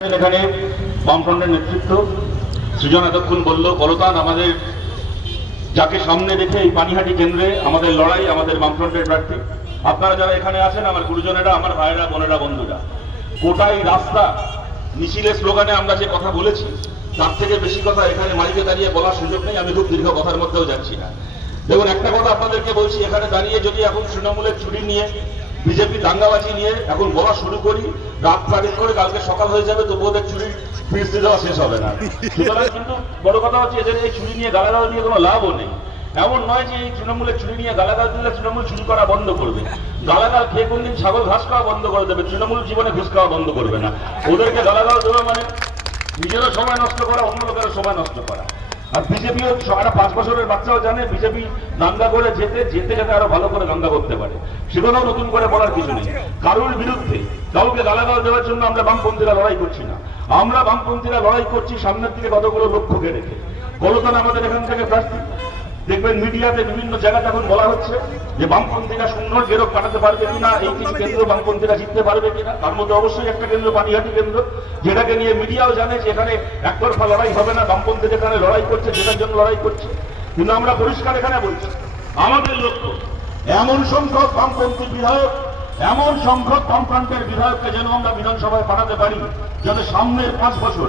এখানে বামফ্রন্টের নেতৃত্ব সৃজন এতক্ষণ বলল কলতান আমাদের যাকে সামনে রেখে এই পানিহাটি কেন্দ্রে আমাদের লড়াই, আমাদের বামফ্রন্টের প্রার্থী। আপনারা যারা এখানে আছেন, আমার গুরুজনেরা, আমার ভাইয়েরা, বোনেরা, বন্ধুরা, গোটাই রাস্তা মিছিলের স্লোগানে আমরা যে কথা বলেছি তার থেকে বেশি কথা এখানে মাইকে দাঁড়িয়ে বলার সুযোগ নেই। আমি খুব দীর্ঘ কথার মধ্যেও যাচ্ছি না। দেখুন, একটা কথা আপনাদেরকে বলছি, এখানে দাঁড়িয়ে যদি এখন তৃণমূলের চুরি নিয়ে, বিজেপি দাঙ্গাবাজি নিয়ে এখন বলা শুরু করি, রাত তারিখ করে কালকে সকাল হয়ে যাবে, তবু ওদের চুরি ফিরতে দেওয়া শেষ হবে না। সুতরাং কিন্তু বড় কথা হচ্ছে, এদের এই চুরি নিয়ে গালাগাল দিয়ে কোনো লাভও নেই। এমন নয় যে এই তৃণমূলের চুরি নিয়ে গালাগাল দিলে তৃণমূল চুরি করা বন্ধ করবে। গালাগাল খেয়ে কোনদিন ছাগল ঘাস খাওয়া বন্ধ করে দেবে, তৃণমূল জীবনে ঘুষ খাওয়া বন্ধ করবে না। ওদেরকে গালাগাল দেওয়া মানে নিজেরও সময় নষ্ট করা, অন্য লোকেরও সময় নষ্ট করা। আর বিজেপিও একটা 5 বছরের বাচ্চাও জানে বিজেপি দাঙ্গা করে যেতে আরো ভালো করে দাঙ্গা করতে পারে। সেগুলোও নতুন করে বলার কিছু নেই। কারোর বিরুদ্ধে কাউকে গালাগাল দেওয়ার জন্য আমরা বামপন্থীরা লড়াই করছি না। আমরা বামপন্থীরা লড়াই করছি সামনের দিকে কতগুলো লক্ষ্যকে রেখে। কলতান আমাদের এখান থেকে প্রার্থী। দেখবেন মিডিয়াতে বিভিন্ন জায়গাতে এখন বলা হচ্ছে যে বামপন্থীরা শূন্য গেরো কাটাতে পারবে কিনা, এই কিছু কেন্দ্র বামপন্থীরা জিততে পারবে কিনা। তার মধ্যে অবশ্যই একটা কেন্দ্র পানিহাটি কেন্দ্র, যেটাকে নিয়ে মিডিয়াও জানে যে এখানে একতরফা লড়াই হবে না। বামপন্থী যেখানে লড়াই করছে, যেটার জন্য লড়াই করছে। কিন্তু আমরা পরিষ্কার এখানে বলছি, আমাদের লক্ষ্য এমন সংখ্যক বামপন্থী বিধায়ক, এমন সংখ্যক বামফ্রন্টের বিধায়ককে যেন আমরা বিধানসভায় পাঠাতে পারি, যাতে সামনের 5 বছর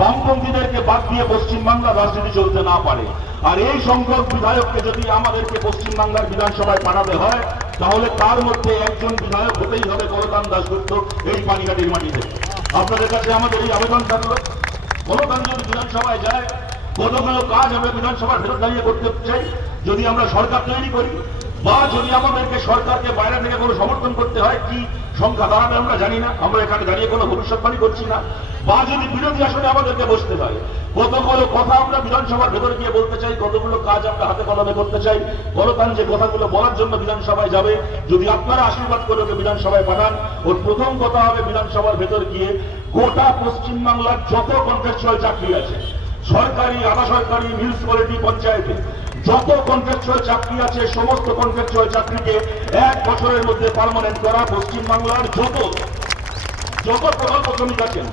বামপন্থীদেরকে বাদ দিয়ে পশ্চিমবাংলার রাজনীতি চলতে না পারে। আর এই সংখ্যক বিধায়ককে যদি আমাদেরকে পশ্চিমবাংলার বিধানসভায় পাঠাতে হয়, তাহলে তার মধ্যে একজন বিধায়ক হতেই হবে কলতান দাশগুপ্ত এই পানিহাটির মাটিতে। আপনাদের কাছে আমাদের এই আবেদন থাকলো, কলতান যদি বিধানসভায় যায়, কতগুলো কাজ আমরা বিধানসভার ভেতর দাঁড়িয়ে করতে চাই। যদি আমরা সরকার তৈরি করি, বা যদি আমাদেরকে সরকারকে বাইরে থেকে কোনো সমর্থন করতে হয়, কি সংখ্যা দাঁড়াবে আমরা জানি না, আমরা এখানে দাঁড়িয়ে কোনো ভবিষ্যৎবাণী করছি না। বা যদি বিরোধী আসনে আমাদেরকে বসতে হয়, কতগুলো কথা আমরা বিধানসভার ভেতরে গিয়ে বলতে চাই, কতগুলো কাজ আমরা হাতে কলমে করতে চাই। কলতান যে কথাগুলো বলার জন্য বিধানসভায় যাবে, যদি আপনারা আশীর্বাদ করে ওকে বিধানসভায় পাঠান, ওর প্রথম কথা হবে বিধানসভার ভেতর গিয়ে গোটা পশ্চিমবাংলার যত কন্ট্রাকচুয়াল চাকরি আছে, সরকারি, আধা সরকারি, মিউনিসিপ্যালিটি, পঞ্চায়েতে যত কন্ট্রাকচুয়াল চাকরি আছে, সমস্ত কন্ট্রাকচুয়াল চাকরিকে 1 বছরের মধ্যে পার্মানেন্ট করা। পশ্চিমবাংলার যত প্রকল্প শ্রমিক আছেন,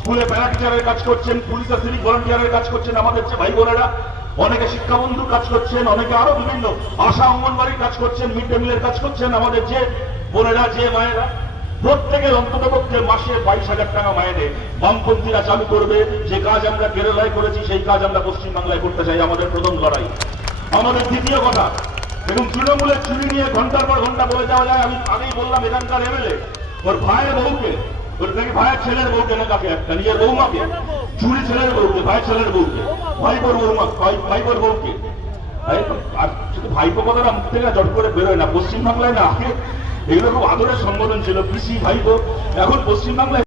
স্কুলে প্যারা টিচারের কাজ করছেন, পুলিশে সিভিক ভলান্টিয়ারের কাজ করছেন, আমাদের যে ভাই বোনেরা, অনেকে শিক্ষাবন্ধুর কাজ করছেন, অনেকে আরো বিভিন্ন আশা অঙ্গনবাড়ির কাজ করছেন, মিড ডে মিলের কাজ করছেন, আমাদের যে বোনেরা, যে মায়েরা, প্রত্যেকের অন্ততপক্ষে মাসে 22,000 টাকা মাইনে বামপন্থীরা চালু করবে। যে কাজ আমরা কেরালায় করেছি, সেই কাজ আমরা পশ্চিমবাংলায় করতে চাই। আমাদের প্রথম লড়াই। আমাদের দ্বিতীয় কথা, এবং তৃণমূলের চুরি নিয়ে ঘন্টার পর ঘন্টা বলে যাওয়া যায়। আমি আগেই বললাম, এখানকার এমএলএ ওর ভাইয়ের বউকে, ওর থেকে ভাইয়ের ছেলের বউকে না, কাকে একটা নিজের বৌমাকে, চুরি ছেলের বউকে, ভাইয়ের ছেলের বউকে, ভাইপোর বৌমা, ভাইপোর বউকে। আর শুধু ভাইপো কথাটা মুখ থেকে জট করে বেরোয় না। পশ্চিমবাংলায় না আগে এগুলো খুব আদরের সম্বোধন ছিল, পিসি, ভাইপো। এখন পশ্চিমবাংলায়